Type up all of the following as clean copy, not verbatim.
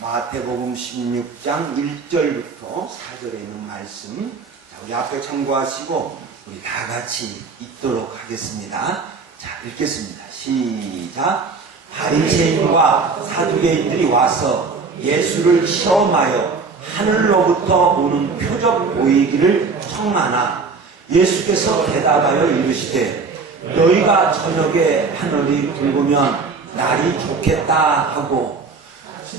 마태복음 16장 1절부터 4절에 있는 말씀, 자, 우리 앞에 참고하시고 우리 다 같이 읽도록 하겠습니다. 자, 읽겠습니다. 시작. 바리새인과 사두개인들이 와서 예수를 시험하여 하늘로부터 오는 표적 보이기를 청하나 예수께서 대답하여 이르시되 너희가 저녁에 하늘이 붉으면 날이 좋겠다 하고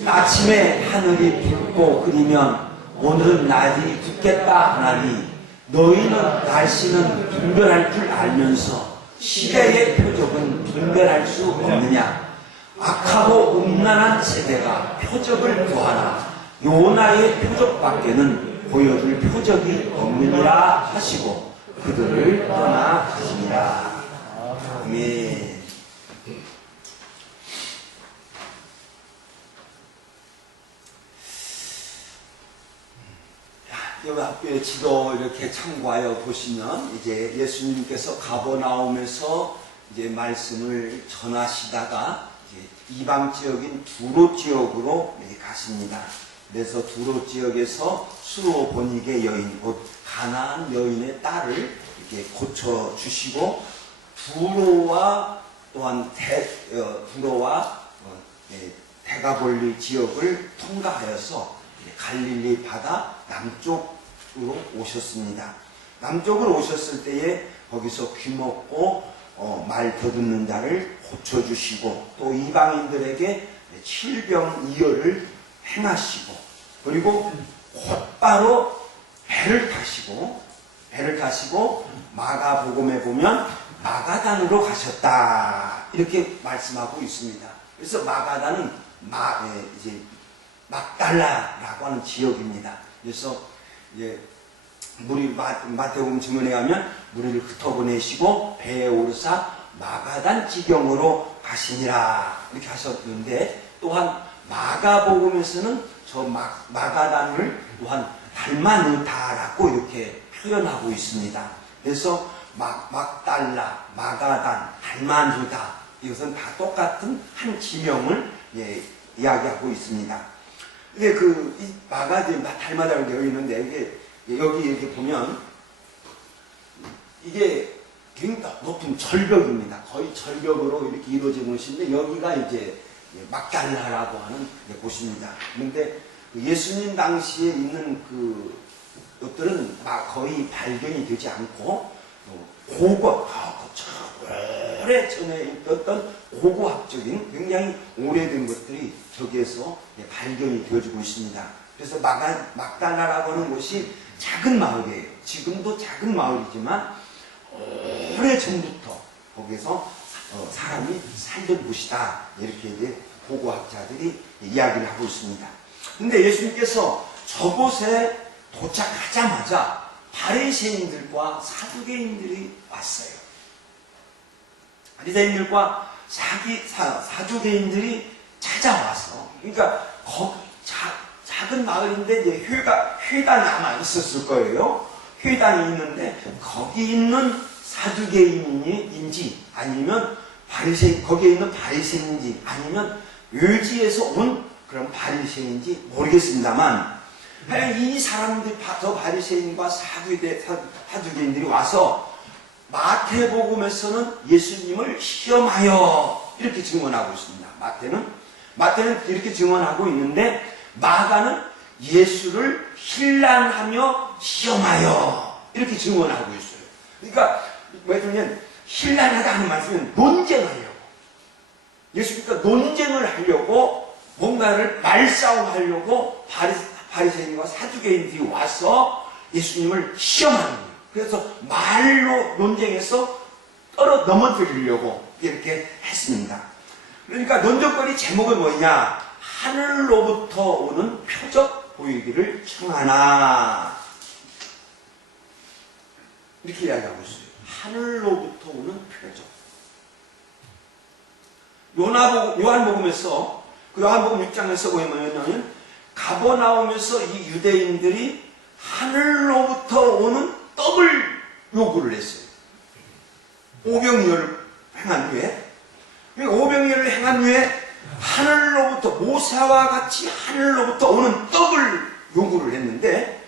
아침에 하늘이 붉고 흐리면 오늘은 날이 붓겠다 하나니 너희는 날씨는 분별할 줄 알면서 시대의 표적은 분별할 수 없느냐. 악하고 음란한 세대가 표적을 구하나 요나의 표적밖에는 보여줄 표적이 없느니라 하시고 그들을 떠나가시니라. 아멘. 여기 앞에 지도 이렇게 참고하여 보시면 이제 예수님께서 가버나움에서 이제 말씀을 전하시다가 이제 이방 지역인 두로 지역으로 가십니다. 그래서 두로 지역에서 수로 보니게 여인, 곧 가나안 여인의 딸을 이렇게 고쳐 주시고 두로와 또한 두로와 데가볼리 지역을 통과하여서 갈릴리 바다 남쪽으로 오셨습니다. 남쪽으로 오셨을 때에 거기서 귀먹고 말 더듬는 자를 고쳐주시고 또 이방인들에게 칠병이어를 행하시고 그리고 곧바로 배를 타시고 마가복음에 보면 마가단으로 가셨다 이렇게 말씀하고 있습니다. 그래서 마가단은 이제 막달라라고 하는 지역입니다. 그래서 이제 마태복음 증언에 가면 무리를 흩어보내시고 배에 오르사 마가단 지경으로 가시니라 이렇게 하셨는데 또한 마가복음에서는 저 마가단을 또한 달마느다라고 이렇게 표현하고 있습니다. 그래서 막달라, 마가단, 달마느다 이것은 다 똑같은 한 지명을 이야기하고 있습니다. 근데 이 달마다라고 되어 있는데 이게 여기 이렇게 보면 이게 굉장히 높은 절벽입니다. 거의 절벽으로 이렇게 이루어진 곳인데 여기가 이제 막달라라고 하는 곳입니다. 그런데 예수님 당시에 있는 것들은 거의 발견이 되지 않고 오래전에 있었던 고고학적인 굉장히 오래된 것들이 저기에서 발견이 되어지고 있습니다. 그래서 막달라라고 하는 곳이 작은 마을이에요. 지금도 작은 마을이지만 오래전부터 거기서 사람이 살던 곳이다. 이렇게 이제 고고학자들이 이야기를 하고 있습니다. 근데 예수님께서 저곳에 도착하자마자 바리새인들과 사두개인들이 왔어요. 바리새인들과 사두개인들이 찾아와서, 그러니까 작은 마을인데 이제 회당이 아마 있었을 거예요. 회당이 있는데 거기 있는 사두개인인지 아니면 거기에 있는 바리새인인지 아니면 외지에서 온 그런 바리새인인지 모르겠습니다만 이 사람들, 저 바리새인과 사두개인들이 와서 마태복음에서는 예수님을 시험하여 이렇게 증언하고 있습니다. 마태는 이렇게 증언하고 있는데 마가는 예수를 힐난하며 시험하여 이렇게 증언하고 있어요. 그러니까 뭐냐면 힐난하다 하는 말씀은 논쟁하려고, 예수님과 논쟁을 하려고 뭔가를 말싸움하려고 바리새인과 사두개인들이 와서 예수님을 시험하는 거예요. 그래서 말로 논쟁해서 넘어뜨리려고 이렇게 했습니다. 그러니까 논쟁거리 제목은 뭐냐? 하늘로부터 오는 표적 보이기를 청하나 이렇게 이야기하고 있어요. 하늘로부터 오는 표적. 요한복음에서 요한복음 6장에서 보면 가버나움에서 이 유대인들이 하늘로부터 오는 떡을 요구를 했어요. 오병이어를 행한 후에 하늘로부터 모세와 같이 하늘로부터 오는 떡을 요구를 했는데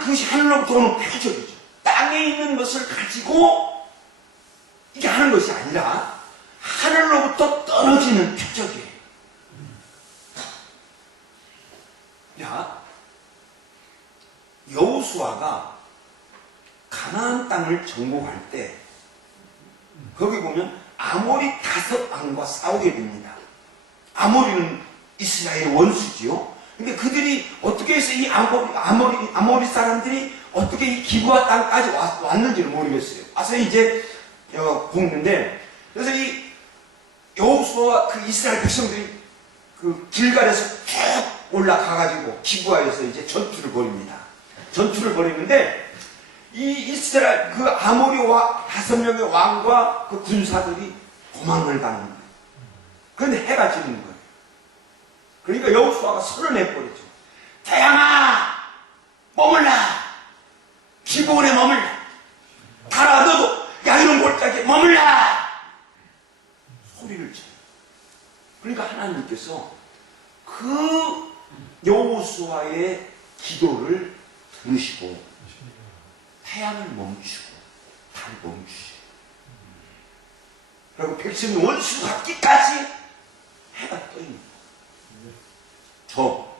그것이 하늘로부터 오는 표적이죠. 땅에 있는 것을 가지고 이게 하는 것이 아니라 하늘로부터 떨어지는 표적이에요. 야, 여호수아가 가나안 땅을 정복할 때 거기 보면 아모리 5왕과 싸우게 됩니다. 아모리는 이스라엘의 원수지요. 근데 그들이 어떻게 해서 이 아모리 사람들이 어떻게 이 기브아 땅까지 왔는지를 모르겠어요. 와서 이제 굽는데, 그래서 이 여호수아와 그 이스라엘 백성들이 그 길갈에서 쭉 올라가가지고 기브아에서 이제 전투를 벌입니다. 전투를 벌이는데 이 이스라엘 그 아모리와 5명의 왕과 그 군사들이 도망을 가는 거예요. 그런데 해가 지는 거예요. 그러니까 여호수아가 손을 내버리죠. 태양아, 머물라. 기브온에 머물라. 달아, 너도 야이론 골짜기에 머물라. 소리를 쳐요. 그러니까 하나님께서 그 여호수아의 기도를 들으시고 태양을 멈추고 달을 멈추시고, 그리고 백성이 원수 같기까지 해가 떠 있는 거예요.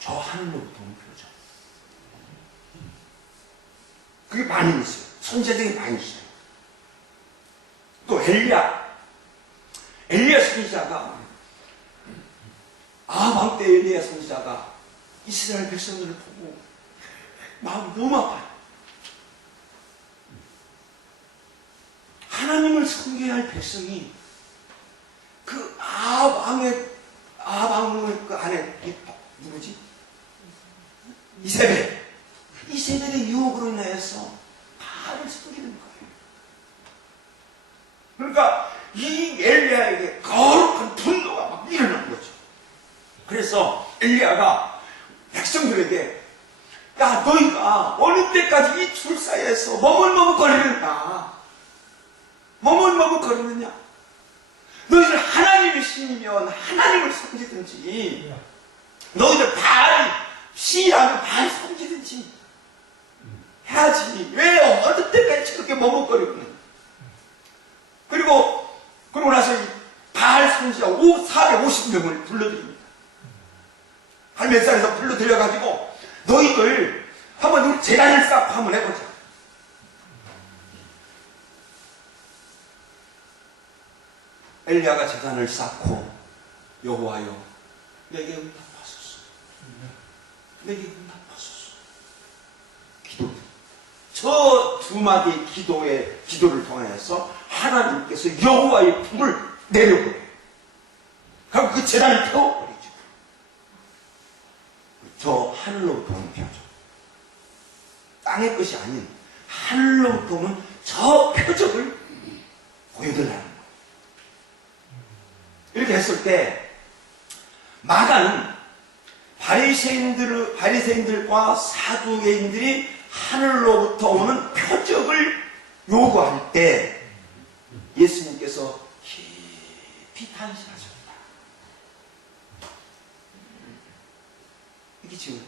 저 하늘로부터 오는 표적. 그게 많이 있어요. 선제들이 많이 있어요. 또 엘리야 선지자가 아방 때 엘리야 선지자가 이스라엘 백성들을 보고 마음이 너무 아파요. 하나님을 섬겨야 할 백성이 그 아방의 그 안에 누구지? 이세벨의 유혹으로 인하여서 바알을 섬기는 거예요. 그러니까 이 엘리야에게 거룩한 분노가 막 일어난 거죠. 그래서 엘리야가 백성들에게, 야, 너희가 어느 때까지 이 둘 사이에서 머물머물거리느냐? 너희들 하나님의 신이면 하나님을 섬기든지, 너희들 바알 신이라면 바알 섬기든지 해야지. 왜 어느 때까지 저렇게 머뭇거리고 있느냐? 그리고 나서 바알 선지자 450명을 불러드립니다. 할매산에서 불러들여가지고 너희들 한번 우리 제단을 쌓고 한번 해보자. 엘리야가 제단을 쌓고, 여호와여, 내게 응답하소서. 내게 응답하소서. 기도. 저 두 마디의 기도를 통하여서 하나님께서 여호와의 품을 내려보내요. 그리고 그 제단을 태워버리죠. 저 하늘로부터 오는 표적. 땅의 것이 아닌 하늘로부터 오는 저 표적을 보여달라는 거예요. 이렇게 했을 때 마가는 바리새인들과 사두개인들이 하늘로부터 오는 표적을 요구할 때 예수님께서 깊이 탄식하셨다. 이게 지금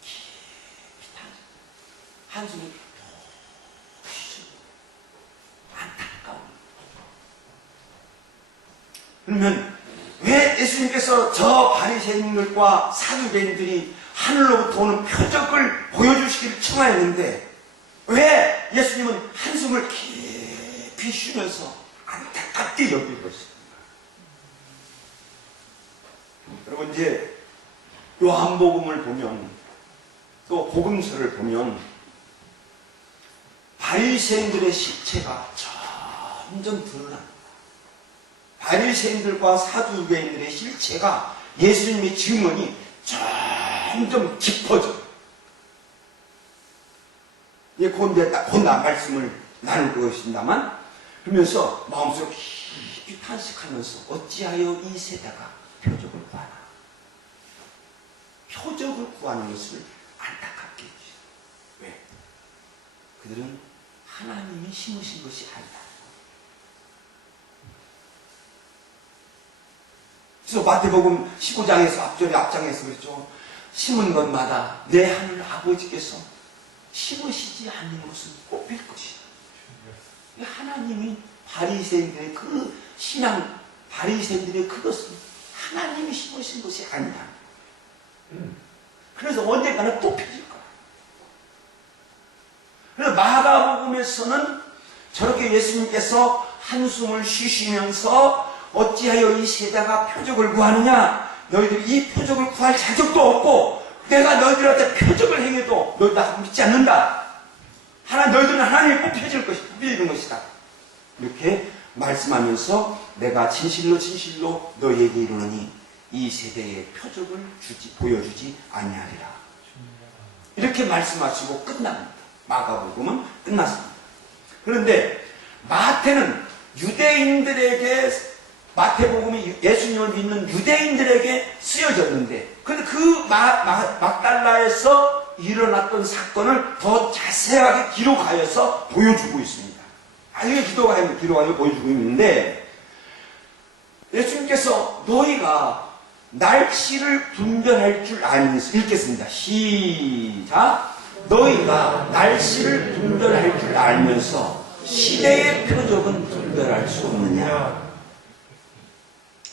깊이 탄식, 한숨이 푹 쉬고 안타까운. 그러면 왜 예수님께서 저 바리새인들과 사두개인들이 하늘로부터 오는 표적을 보여주시기를 청하였는데 왜 예수님은 한숨을 깊이 쉬면서 안타깝게 여길 것입니다? 여러분, 이제 요한복음을 보면, 또 복음서를 보면 바리새인들의 실체가 점점 드러납니다. 바리새인들과 사두개인들의 실체가, 예수님의 증언이 점점 깊어져요. 예, 곧 말씀을 나눌 것입니다만, 그러면서 마음속으로 깊이 탄식하면서 어찌하여 이 세대가 표적을 구하나? 표적을 구하는 것을 안타깝게 해주세요. 왜? 그들은 하나님이 심으신 것이 아니다. 그래서 마태복음 15장에서 앞장에서 그랬죠. 심은 것마다 내 하늘 아버지께서 심으시지 않는 것은 뽑힐 것이다. 하나님이 바리새인들의 그 신앙, 바리새인들의 그것은 하나님이 심으신 것이 아니다. 그래서 언젠가는 뽑혀질 거야. 그래서 마가복음에서는 저렇게 예수님께서 한숨을 쉬시면서 어찌하여 이 세자가 표적을 구하느냐? 너희들이 이 표적을 구할 자격도 없고 내가 너희들한테 표적을 행해도 너희들 다 믿지 않는다. 너희들은 하나님이 뽑혀지는 것이다. 이렇게 말씀하면서 내가 진실로 진실로 너희에게 이르노니 이 세대에 표적을 보여주지 아니하리라. 이렇게 말씀하시고 끝납니다. 마가복음은 끝났습니다. 그런데 마태는 유대인들에게, 마태복음이 예수님을 믿는 유대인들에게 쓰여졌는데, 근데 그 막달라에서 일어났던 사건을 더 자세하게 기록하여서 보여주고 있습니다. 이게 기록하여 보여주고 있는데, 예수님께서 너희가 날씨를 분별할 줄 알면서, 읽겠습니다. 시작. 너희가 날씨를 분별할 줄 알면서 시대의 표적은 분별할 수 없느냐.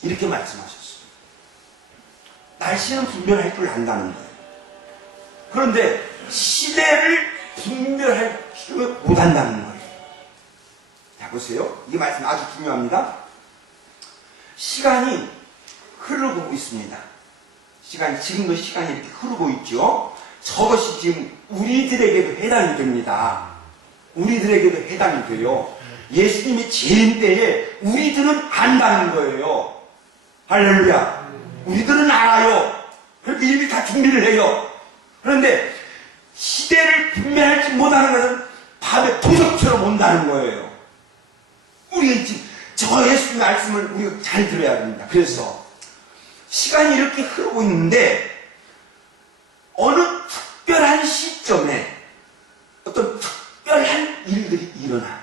이렇게 말씀하셨어요. 날씨는 분별할 줄 안다는 거예요. 그런데 시대를 분별할 줄 못한다는 거예요. 자, 보세요. 이 말씀 아주 중요합니다. 시간이 흐르고 있습니다. 지금도 시간이 이렇게 흐르고 있죠. 저것이 지금 우리들에게도 해당이 됩니다. 우리들에게도 해당이 돼요. 예수님이 재림 때에 우리들은 안다는 거예요. 할렐루야. 우리들은 알아요. 그렇게 이미 다 준비를 해요. 그런데 시대를 분별하지 못하는 것은 밤에 도적처럼 온다는 거예요. 우리가 지금 저 예수님 말씀을 우리가 잘 들어야 됩니다. 그래서 시간이 이렇게 흐르고 있는데 어느 특별한 시점에 어떤 특별한 일들이 일어나.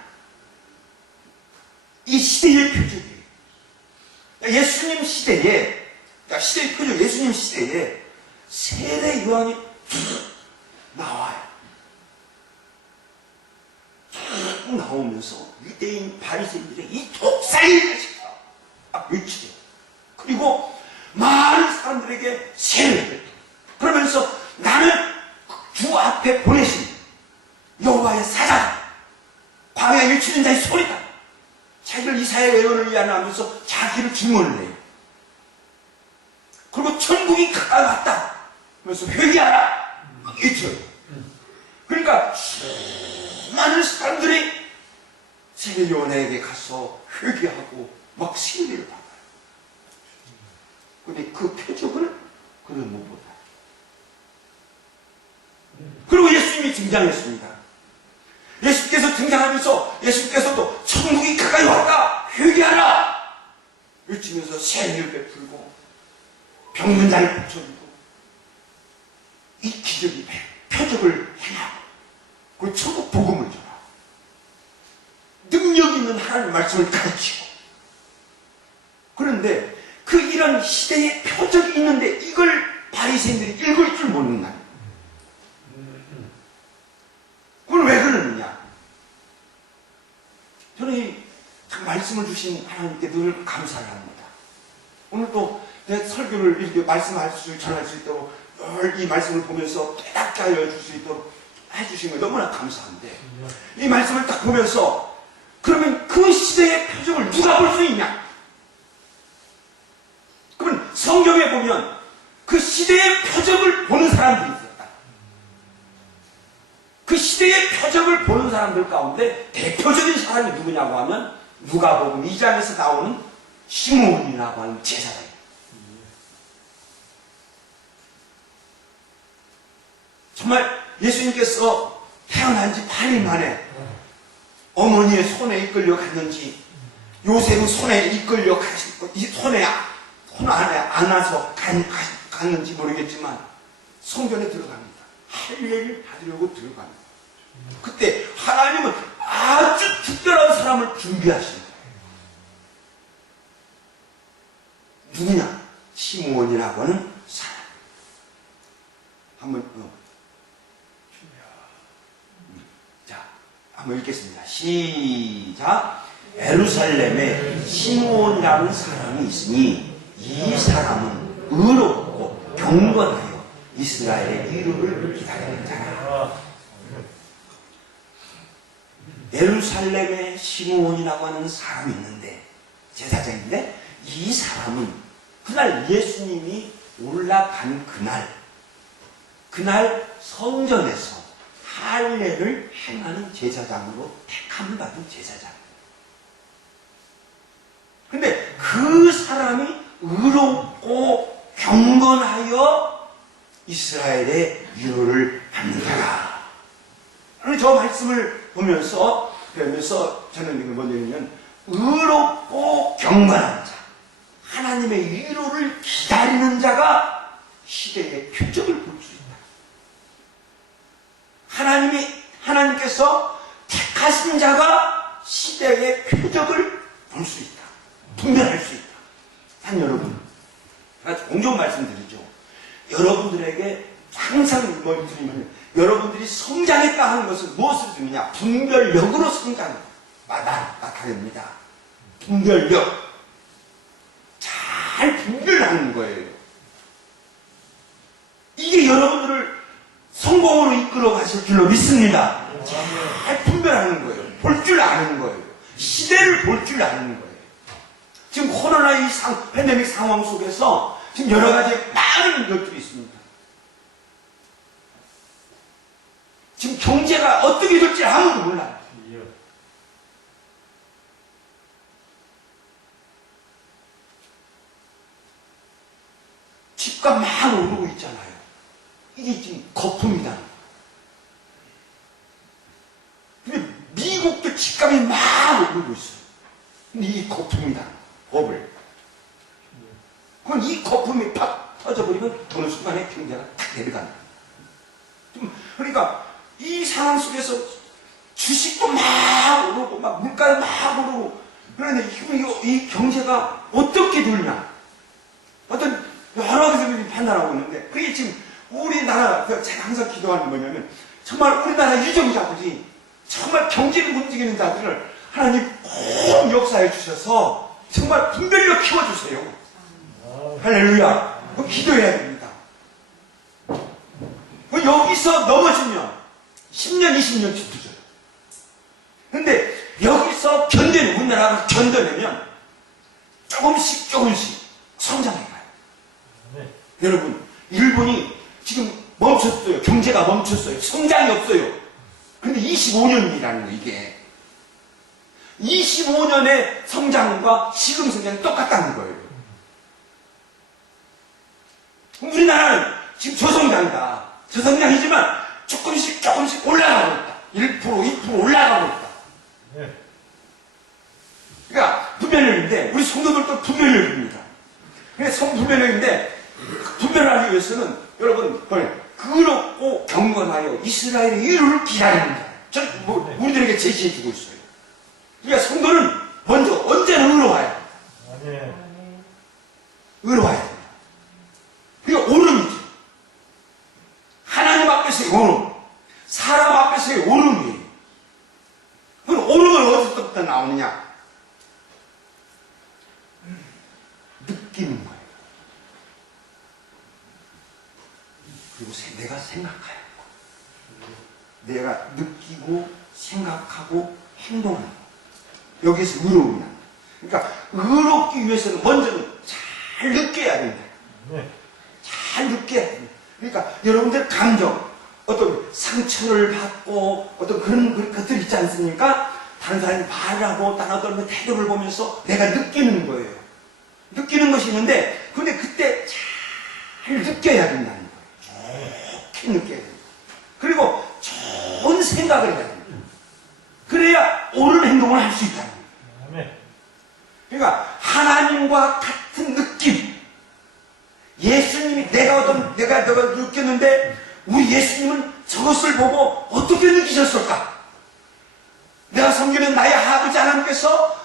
이 시대의 표적이에요. 예수님 시대에, 시대의 표적, 예수님 시대에 세례 요한이 나와요. 나오면서 유대인 바리새인들의 이 독사의 자식아 외치죠. 그리고 많은 사람들에게 세례를 뱉어. 그러면서 나는 주 앞에 보내신 여호와의 사자다. 광야에 외치는 자의 소리다. 자기를 이사야의 예언을 이야기하면서 자기를 증언을 해요. 그리고 천국이 가까이 왔다. 그래서 회개하라. 외쳐요. 그러니까 많은 사람들이 세례 요한에게 가서 회개하고 막 세례를 받아요. 그런데 그 표적을 그는 못 보다. 그리고 예수님이 등장했습니다. 예수께서 등장하면서 예수께서도 천국이 가까이 왔다. 회개하라. 외치면서 세례를 베풀고 병든 자를 고쳐주고 이 기적이 표적을 행하고 그리고 천국 복음을 전하고 능력 있는 하나님의 말씀을 가르치고. 그런데 그 이런 시대에 표적이 있는데 이걸 바리새인들이 읽을 줄 모른다. 그건 왜 그러느냐? 저는 이 말씀을 주신 하나님께 늘 감사를 합니다. 오늘도 내 설교를 이렇게 말씀할 수, 전할 수 있도록 늘 이 말씀을 보면서 깨닫게 하여 줄 수 있도록 해주신 거 너무나 감사한데, 이 말씀을 딱 보면서 그러면 그 시대의 표적을 누가 볼 수 있냐? 그러면 성경에 보면 그 시대의 표적을 보는 사람들이 있었다. 그 시대의 표적을 보는 사람들 가운데 대표적인 사람이 누구냐고 하면 누가복음 2장에서 나오는 시므온이라고 하는 제사장이에요. 정말 예수님께서 태어난 지 8일 만에 어머니의 손에 이끌려 갔는지, 요셉은 손에 이끌려 가시고 손에 손 안에 안아서 갔는지 모르겠지만 성전에 들어갑니다. 할례를 받으려고 들어갑니다. 그때 하나님은 아주 특별한 사람을 준비하신 거예요. 누구냐? 시므온이라고 하는 사람. 한번 자, 한번 읽겠습니다. 시작. 예루살렘에 시므온이라는 사람이 있으니 이 사람은 의롭고 경건하여 이스라엘의 위로를 기다리는 자라. 예루살렘에 시므온이라고 하는 사람이 있는데, 제사장인데, 이 사람은 그날 예수님이 올라간 그날 성전에서 할례를 행하는 제사장으로 택함받은 제사장. 근데 그 사람이 의롭고 경건하여 이스라엘의 위로를 받는 자라. 저 말씀을 보면서 저는 이걸 뭐냐면, 의롭고 경건한 자, 하나님의 위로를 기다리는 자가 시대의 표적을 볼 수 있다. 하나님께서 택하신 자가 시대의 표적을 볼 수 있다. 분별할 수 있다. 한 여러분, 제가 종종 말씀드리죠. 여러분들에게 항상 뭘 드리면, 여러분들이 성장했다 하는 것은 무엇을 드리냐? 분별력으로 나타냅니다. 분별력. 잘 분별하는 거예요. 이게 여러분들을 성공으로 이끌어 가실 줄로 믿습니다. 잘 분별하는 거예요. 볼 줄 아는 거예요. 시대를 볼 줄 아는 거예요. 지금 코로나 이 팬데믹 상황 속에서 지금 여러 가지 많은 것들이 있습니다. 지금 경제가 어떻게 될지 아무도 몰라요. 집값 막 오르고 있잖아요. 이게 지금 거품이다. 근데 미국도 집값이 막 오르고 있어요. 근데 이 거품이다. 법을. 그럼 이 거품이 팍 터져버리면 어느 순간에 경제가 탁 내려간다. 그러니까 이 상황 속에서 주식도 막 오르고 막 물가도 막 오르고, 그런데 이 경제가 어떻게 되냐? 어떤 여러 가지 판단하고 있는데, 그게 지금 우리나라, 제가 항상 기도하는 게 뭐냐면, 정말 우리나라 유정자들이 정말 경제를 움직이는 자들을 하나님 꼭 역사해 주셔서 정말 분별력 키워주세요. 할렐루야. 그거 기도해야 됩니다. 여기서 넘어지면 10년, 20년 뒤늦어요. 근데 여기서 우리나라가 견뎌내면 조금씩 성장해가요. 네. 여러분, 일본이 지금 멈췄어요. 경제가 멈췄어요. 성장이 없어요. 근데 25년이라는 거, 이게. 25년의 성장과 지금 성장이 똑같다는 거예요. 우리나라는 지금 저성장이다. 저성장이지만 조금씩 올라가고 있다. 1%, 2% 올라가고 있다. 네. 그러니까 분별력인데, 우리 성도들도 분별력입니다. 그래서 분별력인데, 분별하기 위해서는 여러분, 의롭고 경건하여 이스라엘의 위로를 기다리는 자. 우리들에게 제시해주고 있어요. 그러니까 성도는 먼저 언제나 의로워야 됩니다. 의로워야 됩니다. 그러니까 오름이죠. 하나님 앞에서의 오름, 사람 앞에서의 오름이에요. 그럼 오름은 어디서부터 나오느냐? 느끼는 거예요. 그리고 내가 생각해야 돼요. 내가 느끼고 생각하고 행동하는 거예요. 여기서 의로움이 납니다. 그러니까 의롭기 위해서는 먼저는 잘 느껴야 된다. 잘 느껴야 됩니다. 그러니까 여러분들 감정, 어떤 상처를 받고 어떤 그런 것들 있지 않습니까? 다른 사람이 말을 하고 다른 어떤 태도를 보면서 내가 느끼는 거예요. 느끼는 것이 있는데, 근데 그때 잘 느껴야 된다는 거예요. 좋게 느껴야 됩니다. 그리고 좋은 생각을 해야 됩니다. 그래야 옳은 행동을 할 수 있다는 거예요. 그러니까 하나님과 같은 느낌. 예수님이 내가 느꼈는데 우리 예수님은 저것을 보고 어떻게 느끼셨을까? 내가 섬기는 나의 아버지 하나님께서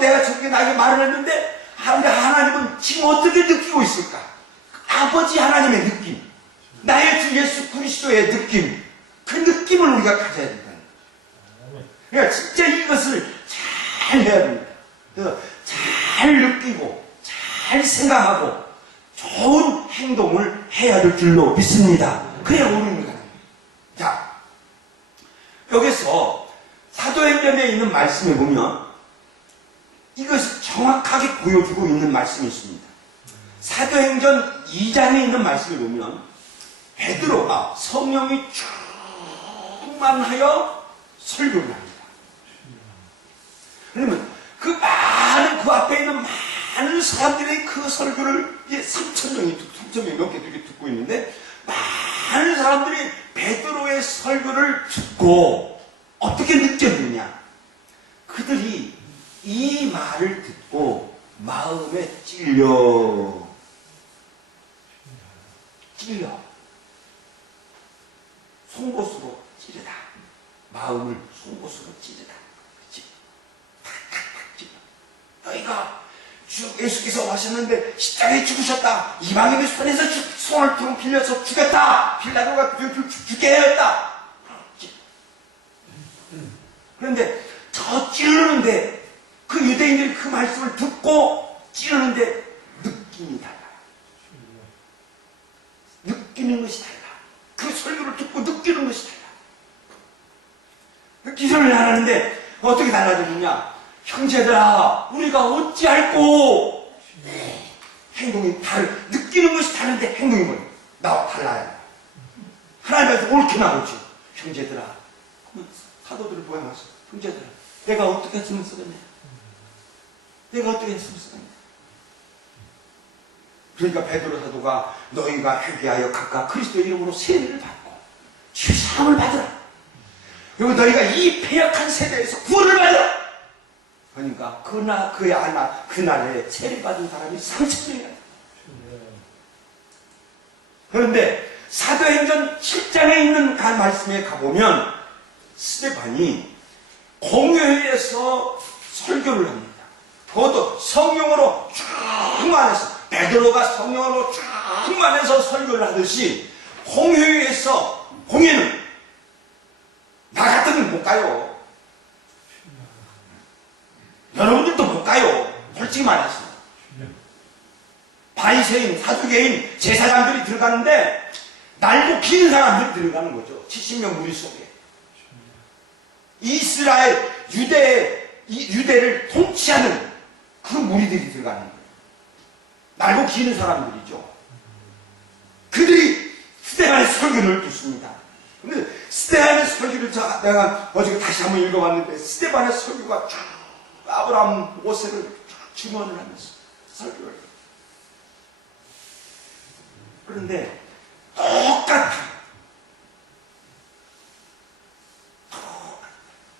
내가 저렇게 나에게 말을 했는데 근데 하나님은 지금 어떻게 느끼고 있을까? 아버지 하나님의 느낌, 나의 주 예수 그리스도의 느낌, 그 느낌을 우리가 가져야 된다. 그러니까 진짜 이것을 잘 해야 됩니다. 그래서 잘 느끼고 잘 생각하고 좋은 행동을 해야 될 줄로 믿습니다. 그래야 오름이 가는 거예요. 자, 여기서 사도행전에 있는 말씀에 보면 이것이 정확하게 보여주고 있는 말씀이 있습니다. 사도행전 2장에 있는 말씀을 보면 베드로가 성령이 충만하여 설교를 합니다. 그러면 그 앞에 있는 많은 사람들의 그 설교를 3,000명이 넘게 듣고 있는데, 많은 사람들이 베드로의 설교를 듣고 어떻게 느꼈느냐? 그들이 이 말을 듣고 마음에 찔려 송곳으로 찌르다. 마음을 송곳으로 찌르다. 그치? 탁탁탁 찔러. 너희가 주 예수께서 오셨는데 십자가에 죽으셨다. 이방인의 손에서 손을 통 빌려서 죽였다. 빌라도가 죽게 하였다. 그런데 저 찌르는데 그 유대인들이 그 말씀을 듣고 찌르는데 느낌이 달라요. 느끼는 것이 달라. 그 설교를 듣고 느끼는 것이 달라. 기술을 하는데 어떻게 달라졌느냐? 형제들아, 우리가 어찌할꼬? 행동이 느끼는 것이 다른데 행동이 뭐예요? 나와 달라요. 하나님께서 옳게 나오죠. 형제들아, 사도들을 모양하셔. 형제들아, 내가 어떻게 했으면 쓰겠냐? 내가 어떻게 했으면 쓰겠냐? 그러니까 베드로 사도가 너희가 회개하여 각각 그리스도의 이름으로 세례를 받고 주의 사함을 받으라. 그리고 너희가 이 패역한 세대에서 구원을 받으라. 그러니까 그날에 세례받은 사람이 3,000명이야. 그런데 사도행전 7장에 있는 그 말씀에 가보면 스데반이 공회에서 설교를 합니다. 그것도 성령으로 충만해서, 베드로가 성령으로 충만해서 설교를 하듯이 공회는 나 같으면 못 가요. 여러분들도 못 가요. 솔직히 말해서. 바리새인, 사두개인, 제사장들이 들어가는데 날고 기는 사람들이 들어가는 거죠. 70명 무리 속에. 이스라엘, 유대를 통치하는 그 무리들이 들어가는 거예요. 날고 기는 사람들이죠. 그들이 스데반의 설교를 듣습니다. 근데 스데반의 설교를 내가 어저께 다시 한번 읽어봤는데 스데반의 설교가 쫙 아브라함 모세를 쫙 증언을 하면서 설교를 해요. 그런데 똑같아.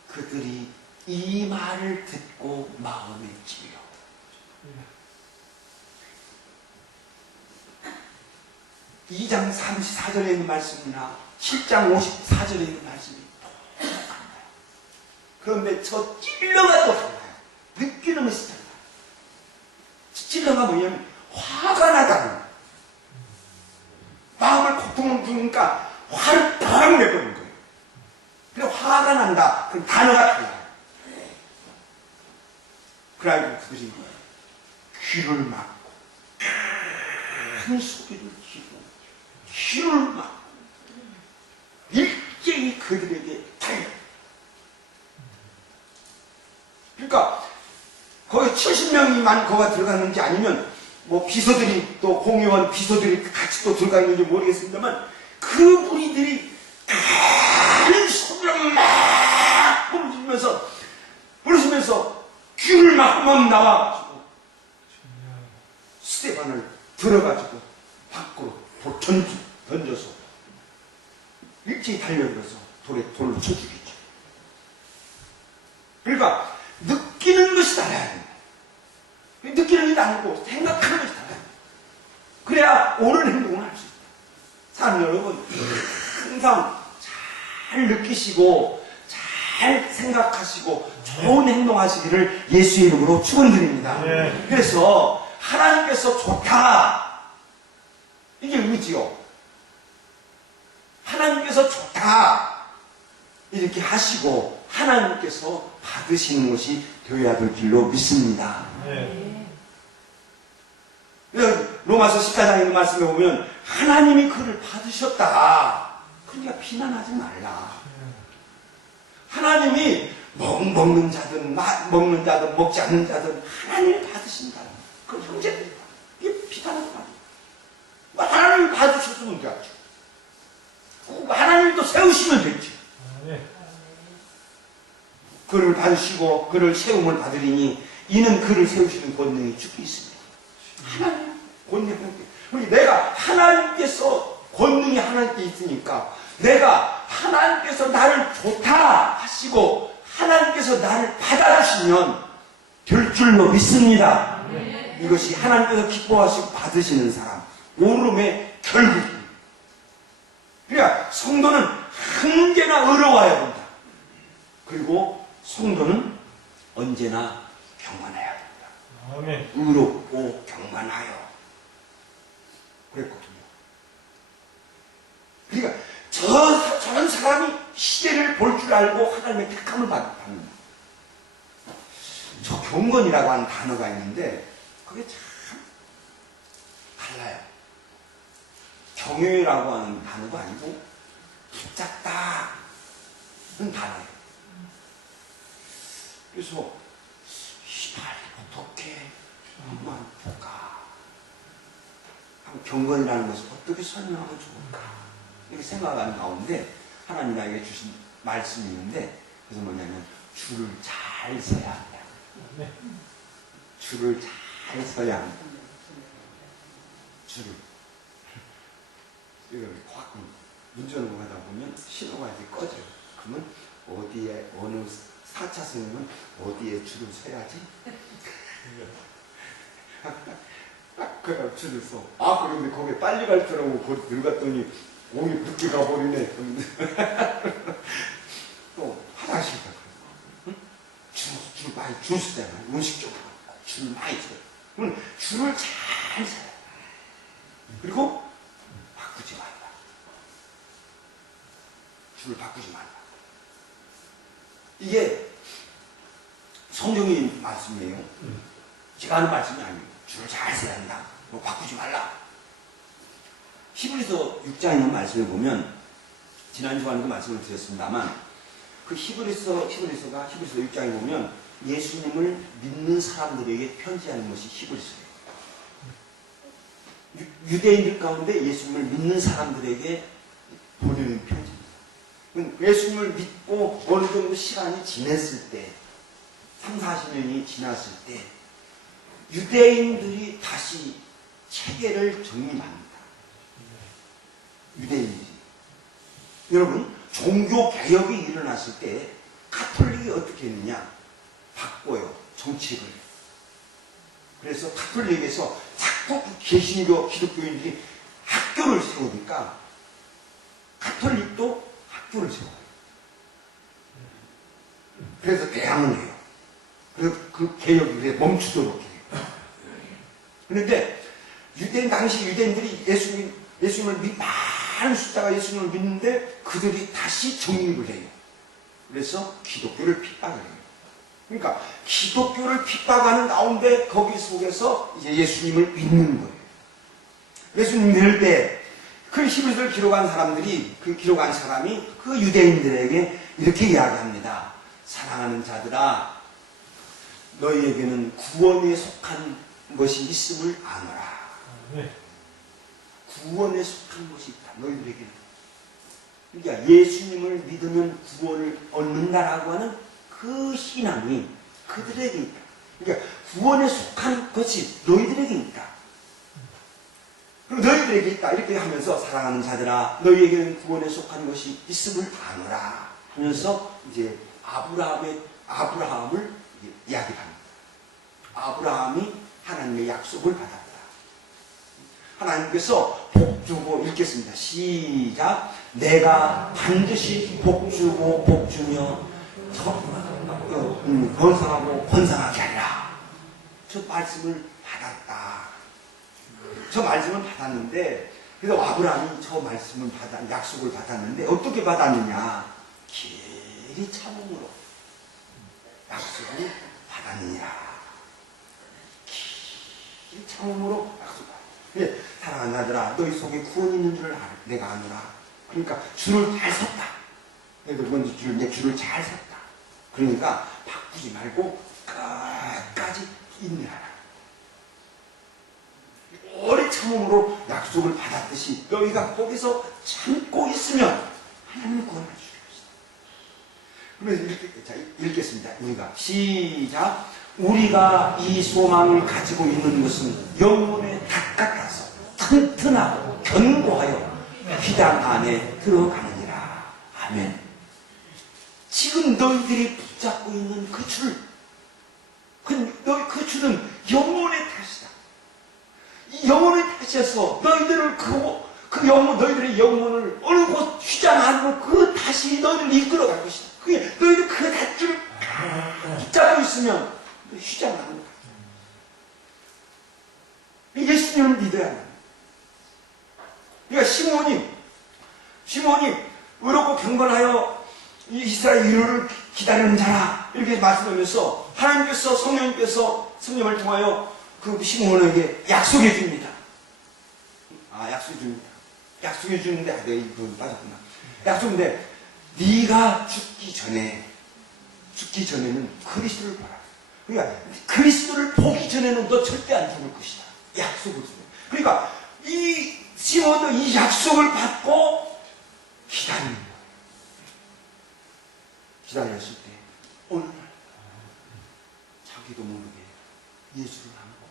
그들이 이 말을 듣고 마음에 찔려. 이 장 34절에 있는 말씀이나 7장 54절에 있는 말씀이 똑같아요. 그런데 저 찔러가 또 달라요. 느끼는 것이 달라요. 찔러가 뭐냐면 화가 나다는 거예요. 마음을 고통을 주니까 화를 팍 내버리는 거예요. 그래 화가 난다. 그럼 단어가 달라요. 그래가지고 그들이 귀를 막고 큰 소리를 지르고 귀를 막고 일제히 그들에게 달려. 그러니까 거의 70명이만 거가 들어갔는지 아니면 뭐 비서들이 또 공의원 비서들이 같이 또 들어가 있는지 모르겠습니다만 그 무리들이 큰 소리를 막 부르시면서 귀를 막 나와가지고 스데반을 들어가지고 밖으로 던져서 일제히 달려들어서 돌로 쳐 죽이죠. 그러니까 느끼는 것이 달라야 됩니다. 느끼는 게 다르고 생각하는 것이 달라요. 그래야 옳은 행동을 할 수 있다. 사람 여러분 항상 잘 느끼시고 잘 생각하시고 좋은 행동하시기를 예수의 이름으로 축원드립니다. 그래서 하나님께서 좋다. 이게 의지요. 하나님께서 좋다. 이렇게 하시고 하나님께서 받으시는 것이 되어야 될 길로 믿습니다. 로마서 14장에 있는 말씀에 보면 하나님이 그를 받으셨다. 그러니까 비난하지 말라. 하나님이 먹는 자든 먹지 않는 자든 하나님이 받으신다. 그 형제들이다. 이게 비난하지 말라. 하나님이 받으셨으면 되었죠. 하나님이 또 세우시면 됐지. 그를 받으시고 그를 세움을 받으리니 이는 그를 세우시는 권능이 주께 있습니다. 하나님 권능이 내가 하나님께서 권능이 하나님께 있으니까 내가 하나님께서 나를 좋다 하시고 하나님께서 나를 받아주시면 될 줄로 믿습니다. 이것이 하나님께서 기뻐하시고 받으시는 사람 오름의 결국입니다. 그러니까 성도는 언제나 의로워야 된다. 그리고 성도는 언제나 경건해야 된다. 아멘. 의롭고 경건하여 그랬거든요. 그러니까 저런 사람이 시대를 볼 줄 알고 하나님의 택함을 받는다. 저 경건이라고 하는 단어가 있는데 그게 참 달라요. 경외라고 하는 단어가 아니고 붙잡다는 단어예요. 그래서 이발 어떻게 한번 볼까? 경건이라는 것을 어떻게 설명하면 좋을까? 이렇게 생각하는 가운데 하나님 나에게 주신 말씀이 있는데 그래서 뭐냐면 줄을 잘 서야 한다. 줄을 잘 서야 한다. 줄을 이걸 확 운전을 하다 보면 신호가 이제 꺼져요. 그러면 어디에 어느 4차선이면 어디에 줄을 서야지? 딱 그냥 줄을 서. 아, 그런데 거기에 빨리 갈 줄 알고 거기 들어갔더니 오히 늦게 가버리네. 또 화장실 가고. 응? 줄 많이 줄 서잖아요. 음식적으로. 줄 많이 서요. 그러면 줄을 잘 서요. 그리고 바꾸지 말라. 줄을 바꾸지 말라. 이게 성경의 말씀이에요. 제가 하는 말씀이 아니에요. 줄을 잘 서야 한다. 바꾸지 말라. 히브리서 6장에 있는 말씀을 보면 지난 주간에도 말씀을 드렸습니다만 그 히브리서가 히브리서 6장에 보면 예수님을 믿는 사람들에게 편지하는 것이 히브리서예요. 유대인들 가운데 예수님을 믿는 사람들에게 보내는 편지입니다. 예수님을 믿고 어느 정도 시간이 지났을 때 3, 40년이 지났을 때 유대인들이 다시 체계를 정립합니다. 유대인들이. 여러분, 종교개혁이 일어났을 때 카톨릭이 어떻게 했느냐? 바꿔요. 정책을. 그래서 카톨릭에서 자꾸 개신교 기독교인들이 학교를 세우니까 카톨릭도 학교를 세워요. 그래서 대항을 해요. 그래서 그 개혁이 멈추도록 해요. 그런데 당시 유대인들이 예수님을 많은 숫자가 예수님을 믿는데 그들이 다시 정립을 해요. 그래서 기독교를 핍박을 해요. 그러니까 기독교를 핍박하는 가운데 거기 속에서 이제 예수님을 믿는 거예요. 예수님 믿을 때 그 히브리서를 기록한 사람이 그 유대인들에게 이렇게 이야기합니다. 사랑하는 자들아, 너희에게는 구원에 속한 것이 있음을 아노라. 구원에 속한 것이 있다. 너희들에게는. 그러니까 예수님을 믿으면 구원을 얻는다라고 하는 그 신앙이 그들에게 있다. 그러니까 구원에 속한 것이 너희들에게 있다. 그리고 너희들에게 있다. 이렇게 하면서 사랑하는 자들아, 너희에게는 구원에 속한 것이 있음을 아노라. 하면서 이제 아브라함을 이야기를 합니다. 아브라함이 하나님의 약속을 받았다. 하나님께서 복주고 읽겠습니다. 시작. 내가 반드시 복주고 복주며 번성하고 번성하게 하리라. 저 말씀을 받았다. 저 말씀을 받았는데, 그래서 아브라함이 저 말씀을 약속을 받았는데, 어떻게 받았느냐? 길이 참음으로 약속을 받았느니라. 길이 참음으로 약속을 받았느니라. 사랑하는 아들아, 너희 속에 구원이 있는 줄을 내가 아노라. 그러니까 줄을 잘 섰다. 그래도 먼저 줄을 잘 섰다. 그러니까 바꾸지 말고 끝까지 인내하라. 오래 참음으로 약속을 받았듯이 너희가 거기서 참고 있으면 하나님의 구원을 주실 것이다. 그러면서 읽겠습니다. 우리가 시작. 우리가 이 소망을 가지고 있는 것은 영혼의 닭 같아서 튼튼하고 견고하여 휘장 안에 들어가느니라. 아멘. 지금 너희들이 붙잡고 있는 그 줄, 그 줄은 영혼의 탓이다. 이 영혼의 탓에서 너희들을 너희들의 영혼을 어느 곳 휘장 안으로 그 탓이 너희들을 이끌어갈 것이다. 그게 너희들 그 탓줄을 붙잡고 있으면 휘장 안으로 가. 예수님을 믿어야 합니다. 그러니까 시몬이 의롭고 경건하여 이스라엘 위로를 기다리는 자라 이렇게 말씀하면서 하나님께서 성령을 통하여 그 시몬에게 약속해 줍니다. 약속해 주는데 내가 이거 빠졌구나. 약속인데 네가 죽기 전에는 그리스도를 봐라. 그러니까 그리스도를 보기 전에는 너 절대 안 죽을 것이다. 약속을 주는. 그러니까 이 시몬도 이 약속을 받고 기다리는 거예요. 기다렸을 때 어느 날 자기도 모르게 예수를 한 거.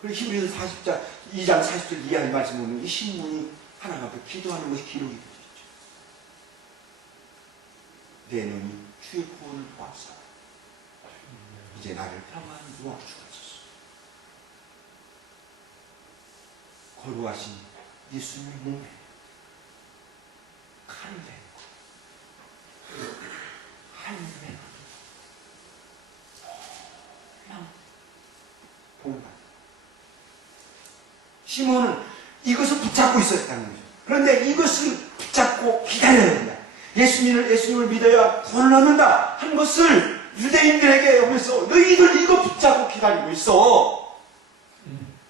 그리고 히브리서 2장 40절 이하의 말씀 보면 이 신문이 하나님 앞에 기도하는 것이 기록이 되어 있죠. 내 눈이 주의 구원을 보았사. 이제 나를 평안히 도와주옵소서. 거룩하신 예수님의 몸에 칼을 대고 하늘에 봉사. 시몬은 이것을 붙잡고 있었다는 거죠. 그런데 이것을 붙잡고 기다려야 된다. 예수님을 믿어야 구원을 얻는다 한 것을 유대인들에게 하면서 너희들 이거 붙잡고 기다리고 있어.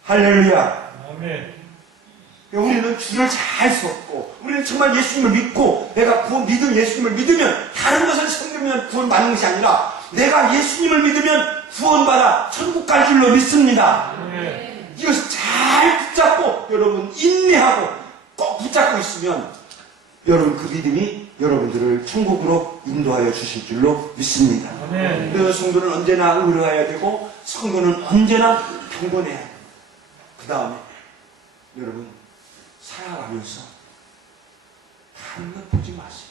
할렐루야. 아멘. 우리는 줄을 잘 섰고 우리는 정말 예수님을 믿고 내가 믿은 예수님을 믿으면 다른 것을 섬기면 구원받는 것이 아니라 내가 예수님을 믿으면 구원받아 천국 갈 줄로 믿습니다. 이것을 잘 붙잡고 여러분 인내하고 꼭 붙잡고 있으면 여러분 그 믿음이 여러분들을 천국으로 인도하여 주실 줄로 믿습니다. 그래서 성도는 언제나 의로해야 되고 성도는 언제나 경건해야 됩니다. 그 다음에 여러분 살아가면서 다른 것 보지 마세요.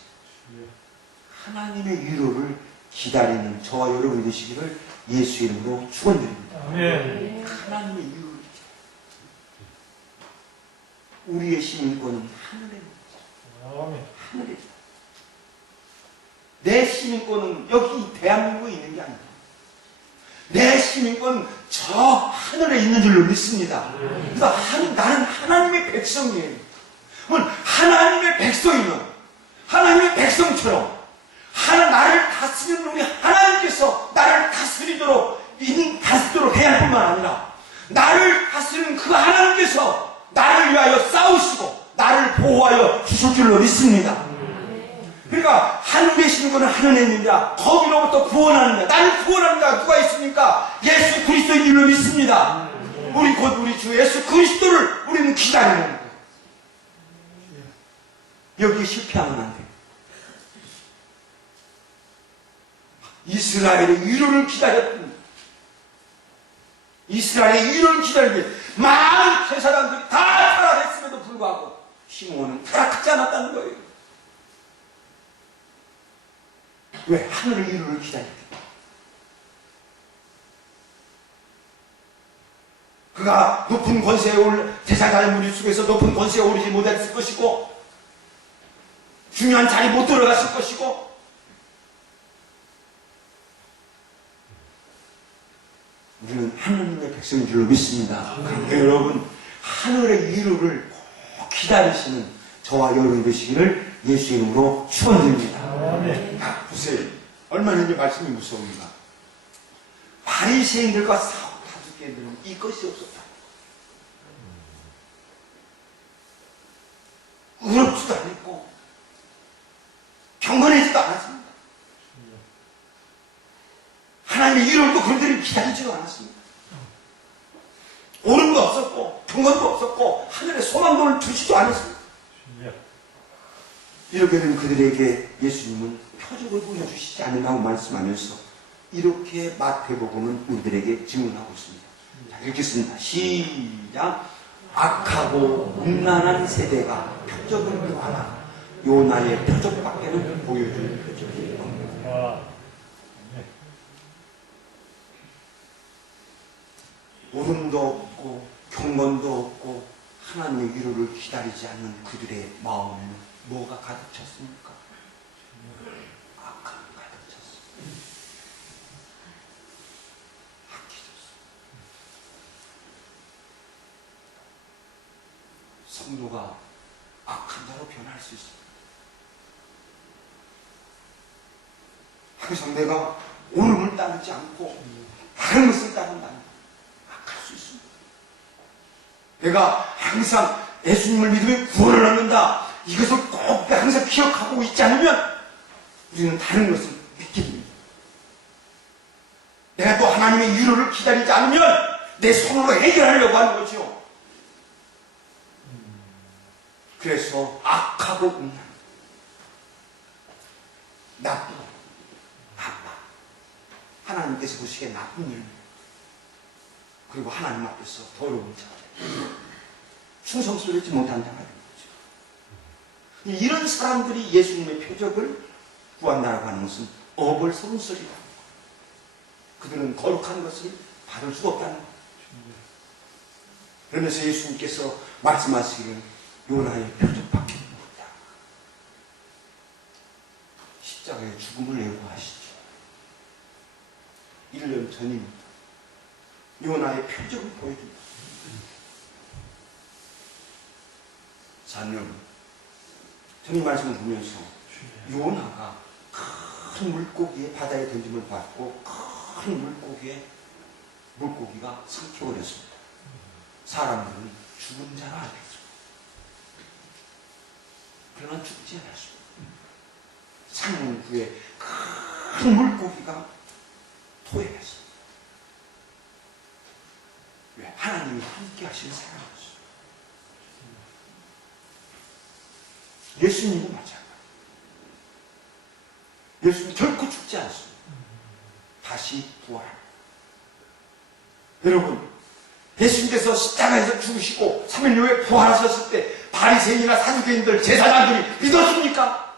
하나님의 위로를 기다리는 저와 여러분이 되시기를 예수 이름으로 축원드립니다. 아멘. 하나님의 위로를 기다려. 우리의 시민권은 하늘에 있다. 하늘에 있다. 내 시민권은 여기 대한민국에 있는 게 아니다. 내 시민권은 저 하늘에 있는 줄로 믿습니다. 그래서 나는 하나님의 백성이에요. 하나님의 백성이면 하나님의 백성처럼 나를 다스리는 우리 하나님께서 나를 다스리도록 해야 할 뿐만 아니라 나를 다스리는 그 하나님께서 나를 위하여 싸우시고 나를 보호하여 주실 줄로 믿습니다. 그러니까 하늘에 계시는 것은 하늘에 있는 자, 거기로부터 구원하는 자, 나를 구원하는 자가 누가 있습니까? 예수 그리스도인 줄로 믿습니다. 우리 주 예수 그리스도를 우리는 기다리는 거예요. 여기에 실패하면 안 돼요. 이스라엘의 위로를 기다렸던 이스라엘의 위로를 기다리기 많은 제사장들이 다 타락했음에도 불구하고 시몬은 타락하지 않았다는 거예요. 왜? 하늘의 위로를 기다렸기 때문에. 그가 높은 권세에 제사장의 무리 속에서 높은 권세에 오르지 못했을 것이고 중요한 자리 못 들어갔을 것이고, 우리는 하나님의 백성인 줄로 믿습니다. 그러니까 여러분, 하늘의 위로를 꼭 기다리시는 저와 여러분 되시기를 예수 이름으로 축원드립니다. 아, 보세요. 얼마나 이제 말씀이 무서웁니다. 바리새인들과 사도 사두개인들은 이것이 없었다. 의롭지도 않았고 경건해지도 않았습니다. 하나님의 위로도 그들이 기다리지도 않았습니다. 오름도 없었고 경건도 없었고 하늘에 소망도 두지도 않았습니다. 이렇게 된 그들에게 예수님은 표적을 보여주시지 않는다고 말씀하면서 이렇게 마태복음은 우리들에게 증언하고 있습니다. 자, 읽겠습니다. 시작. 악하고 음란한 세대가 표적을 구하라. 요나의 표적밖에는 보여줄 표적이 없다. 오름도 없고 경건도 없고 하나님의 위로를 기다리지 않는 그들의 마음에는 뭐가 가득 찼습니까? 악함 가득 찼습니다. 악해졌습니다. 성도가 악한 자로 변할 수 있습니다. 항상 내가 오름을 따르지 않고 다른 것을 따른다면 악할 수 있습니다. 내가 항상 예수님을 믿으면 구원을 얻는다. 이것을 꼭 항상 기억하고 있지 않으면 우리는 다른 것을 믿게 됩니다. 내가 또 하나님의 위로를 기다리지 않으면 내 손으로 해결하려고 하는 거죠. 그래서 악하고 음란, 나쁘고 나빠, 하나님께서 보시기에 나쁜 일, 그리고 하나님 앞에서 더러운 자, 충성스럽지 못한 자가 됩니다. 이런 사람들이 예수님의 표적을 구한다고 하는 것은 업을 서는 소리다. 그들은 거룩한 것을 받을 수가 없다는 거죠. 그러면서 예수님께서 말씀하시기를 요나의 표적밖에 없다. 십자가의 죽음을 예고하시죠. 1년 전입니다. 요나의 표적을 보여줍니다. 자, 여러분, 저는 이 말씀을 보면서 요나가 큰 물고기의 바다에 던짐을 받고 큰 물고기가 삼켜버렸습니다. 사람들은 죽은 자가 알겠죠. 그러나 죽지 않았습니다. 3년 후에 큰 물고기가 토해냈습니다. 왜? 하나님이 함께 하시는 사람이었어요. 예수님도 마찬가지예요. 예수님 결코 죽지 않습니다. 다시 부활합니다. 여러분, 예수님께서 십자가에서 죽으시고 3일 후에 부활하셨을 때 바리새인이나 사두개인들, 제사장들이 믿었습니까?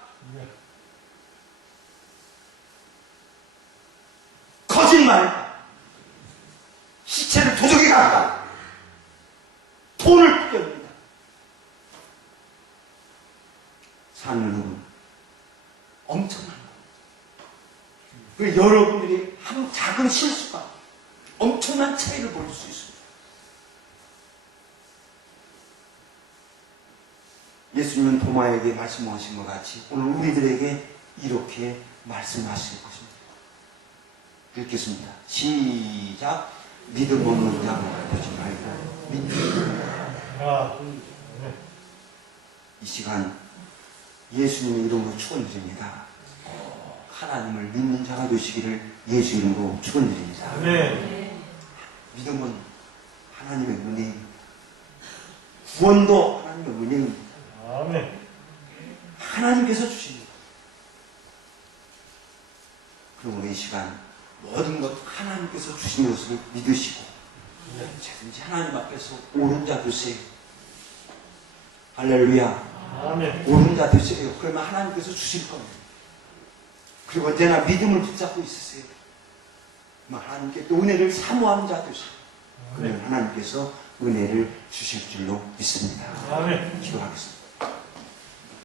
거짓말, 시체를 도적에 갔다, 돈을 뿌렸습니다. 사는 엄청난 거. 그 여러분들이 한 작은 실수가 엄청난 차이를 볼 수 있습니다. 예수님은 도마에게 말씀하신 것 같이 오늘 우리들에게 이렇게 말씀하실 것입니다. 읽겠습니다. 시작. 믿음 없는 자가 되지 말고 믿는. 이 시간 예수님의 이름으로 축원드립니다. 하나님을 믿는 자가 되시기를 예수 이름으로 축원드립니다. 네. 믿음은 하나님의 은혜입니다. 구원도 하나님의 은혜입니다. 아멘. 하나님께서 주십니다. 그러므로 이 시간 모든 것 하나님께서 주신 것을 믿으시고 언제든지 하나님 앞에서 옳은 자 되세요. 할렐루야. 아멘. 옳은 자 되세요. 그러면 하나님께서 주실 겁니다. 그리고 언제나 믿음을 붙잡고 있으세요. 하나님께 또 은혜를 사모하는 자 되세요. 그러면 하나님께서 은혜를 주실 줄로 믿습니다. 아멘. 기도하겠습니다.